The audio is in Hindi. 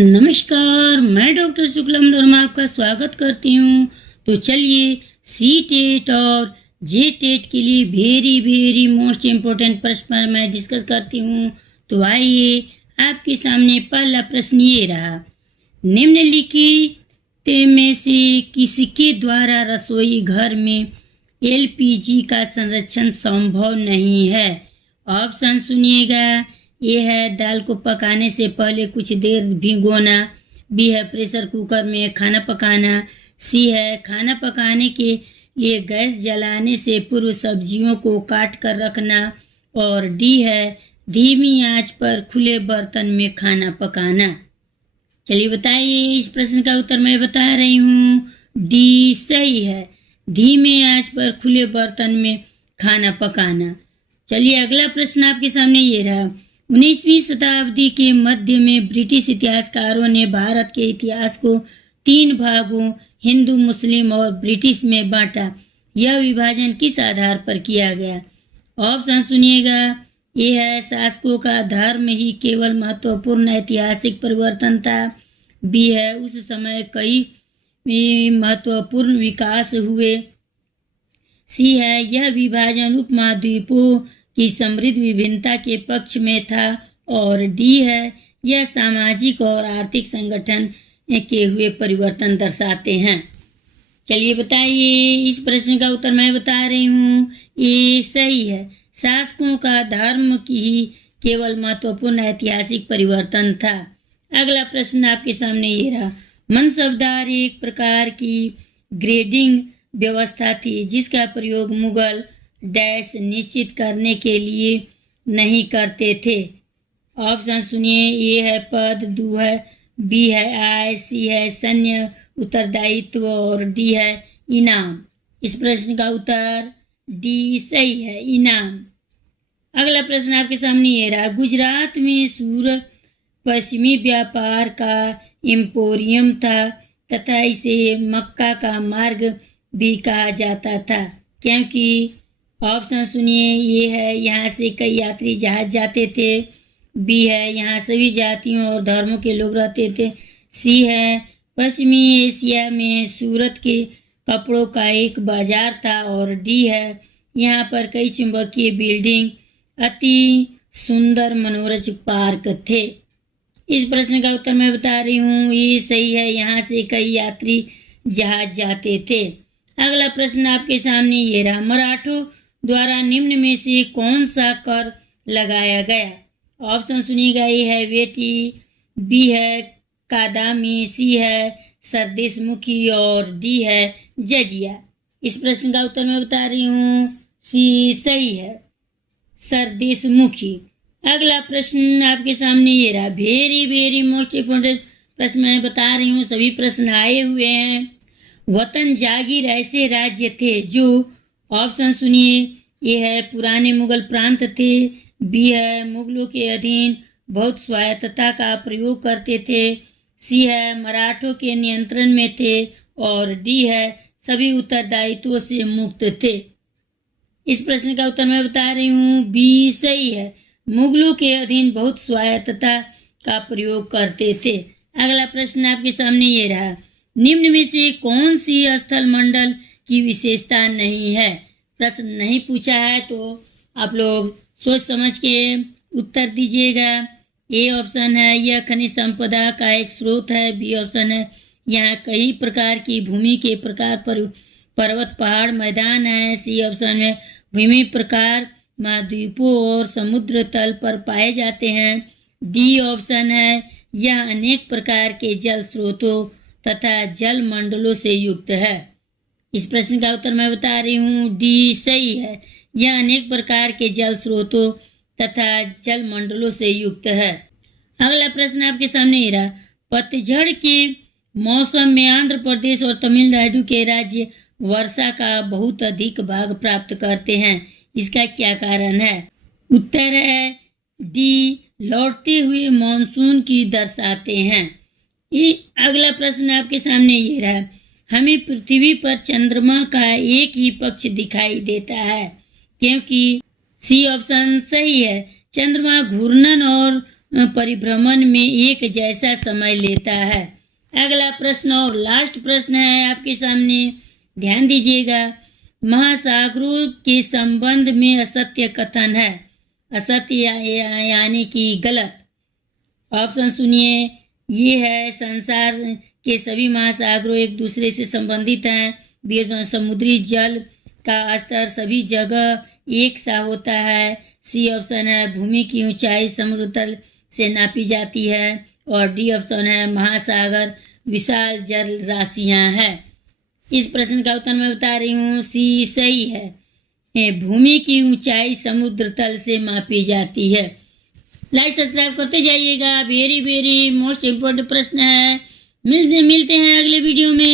नमस्कार, मैं डॉक्टर शुक्लम वर्मा आपका स्वागत करती हूँ। तो चलिए सी टेट और जे टेट के लिए वेरी मोस्ट इम्पोर्टेंट प्रश्न पर मैं डिस्कस करती हूँ। तो आइए, आपके सामने पहला प्रश्न ये रहा, निम्नलिखित में से किसके द्वारा रसोई घर में एलपीजी का संरक्षण संभव नहीं है। ऑप्शन सुनिएगा। ए है दाल को पकाने से पहले कुछ देर भिगोना, बी है प्रेशर कुकर में खाना पकाना, सी है खाना पकाने के लिए गैस जलाने से पूर्व सब्जियों को काट कर रखना, और डी है धीमी आंच पर खुले बर्तन में खाना पकाना। चलिए बताइए, इस प्रश्न का उत्तर मैं बता रही हूँ, डी सही है, धीमे आंच पर खुले बर्तन में खाना पकाना। चलिए अगला प्रश्न आपके सामने ये रहा, 19वीं शताब्दी के मध्य में ब्रिटिश इतिहासकारों ने भारत के इतिहास को 3 भागों हिंदू, मुस्लिम और ब्रिटिश में बांटा। यह विभाजन किस आधार पर किया गया। ऑप्शन सुनिएगा। ये है शासकों का धर्म ही केवल महत्वपूर्ण ऐतिहासिक परिवर्तन था, बी है उस समय कई महत्वपूर्ण विकास हुए, सी है यह विभाजन उपमहाद्वीपों की समृद्ध विभिन्नता के पक्ष में था, और डी है यह सामाजिक और आर्थिक संगठन के हुए परिवर्तन दर्शाते हैं। चलिए बताइए, इस प्रश्न का उत्तर मैं बता रही हूँ, ये सही है, शासकों का धर्म की ही केवल महत्वपूर्ण ऐतिहासिक परिवर्तन था। अगला प्रश्न आपके सामने ये रहा, मनसबदार एक प्रकार की ग्रेडिंग व्यवस्था थी जिसका प्रयोग मुगल डैश निश्चित करने के लिए नहीं करते थे। ऑप्शन सुनिए। ए है पद, दू है, बी है आय, सी है सैन्य उत्तरदायित्व, और डी है इनाम। इस प्रश्न का उत्तर डी सही है, इनाम। अगला प्रश्न आपके सामने ये रहा, गुजरात में सूरत पश्चिमी व्यापार का एम्पोरियम था तथा इसे मक्का का मार्ग भी कहा जाता था, क्योंकि ऑप्शन सुनिए। ये है यहाँ से कई यात्री जहाज जाते थे, बी है यहाँ सभी जातियों और धर्मों के लोग रहते थे, सी है पश्चिमी एशिया में सूरत के कपड़ों का एक बाजार था, और डी है यहाँ पर कई चुंबकीय बिल्डिंग, अति सुंदर मनोरंजक पार्क थे। इस प्रश्न का उत्तर मैं बता रही हूँ, ये सही है, यहाँ से कई यात्री जहाज जाते थे। अगला प्रश्न आपके सामने ये रहा, मराठों द्वारा निम्न में से कौन सा कर लगाया गया। ऑप्शन सुनिएगा। ए है वेटी, बी है कादामी, सी है सरदेशमुखी, और डी है जजिया। इस प्रश्न का उत्तर मैं बता रही हूँ, सी सही है, सरदेशमुखी। अगला प्रश्न आपके सामने ये रहा, वेरी मोस्ट इम्पोर्टेंट प्रश्न मैं बता रही हूँ, सभी प्रश्न आए हुए हैं। वतन जागीर ऐसे राज्य थे जो, ऑप्शन सुनिए। ये है पुराने मुगल प्रांत थे, बी है मुगलों के अधीन बहुत स्वायत्तता का प्रयोग करते थे, सी है मराठों के नियंत्रण में थे, और डी है सभी उत्तरदायित्वों से मुक्त थे। इस प्रश्न का उत्तर मैं बता रही हूँ, बी सही है, मुगलों के अधीन बहुत स्वायत्तता का प्रयोग करते थे। अगला प्रश्न आपके सामने ये रहा, निम्न में से कौन सी स्थल मंडल की विशेषता नहीं है। प्रश्न नहीं पूछा है तो आप लोग सोच समझ के उत्तर दीजिएगा। ए ऑप्शन है यह खनिज संपदा का एक स्रोत है, बी ऑप्शन है यहाँ कई प्रकार की भूमि के प्रकार पर पर्वत पहाड़ मैदान है, सी ऑप्शन में भूमि प्रकार महाद्वीपों और समुद्र तल पर पाए जाते हैं, डी ऑप्शन है यह अनेक प्रकार के जल स्रोतों तथा जल मंडलों से युक्त है। इस प्रश्न का उत्तर मैं बता रही हूँ, डी सही है, यह अनेक प्रकार के जल स्रोतों तथा जल मंडलों से युक्त है। अगला प्रश्न आपके सामने ये रहा, पतझड़ के मौसम में आंध्र प्रदेश और तमिलनाडु के राज्य वर्षा का बहुत अधिक भाग प्राप्त करते हैं, इसका क्या कारण है। उत्तर है डी लौटते हुए मानसून की दर्शाते हैं। ये अगला प्रश्न आपके सामने ये रहा, हमें पृथ्वी पर चंद्रमा का एक ही पक्ष दिखाई देता है, क्योंकि सी ऑप्शन सही है, चंद्रमा घूर्णन और परिभ्रमण में एक जैसा समय लेता है। अगला प्रश्न और लास्ट प्रश्न है आपके सामने, ध्यान दीजिएगा। महासागरों के संबंध में असत्य कथन है, असत्य यानी कि गलत। ऑप्शन सुनिए, ये है संसार के सभी महासागरों एक दूसरे से संबंधित हैं। बी, समुद्री जल का स्तर सभी जगह एक सा होता है। सी ऑप्शन है, भूमि की ऊंचाई समुद्र तल से नापी जाती है। और डी ऑप्शन है, महासागर विशाल जल राशियां हैं। इस प्रश्न का उत्तर मैं बता रही हूँ, सी सही है। भूमि की ऊंचाई समुद्र तल से मापी जाती है। लाइक सब्सक्राइब करते जाइएगा, वेरी वेरी मोस्ट इम्पोर्टेंट प्रश्न है। मिलते हैं अगले वीडियो में।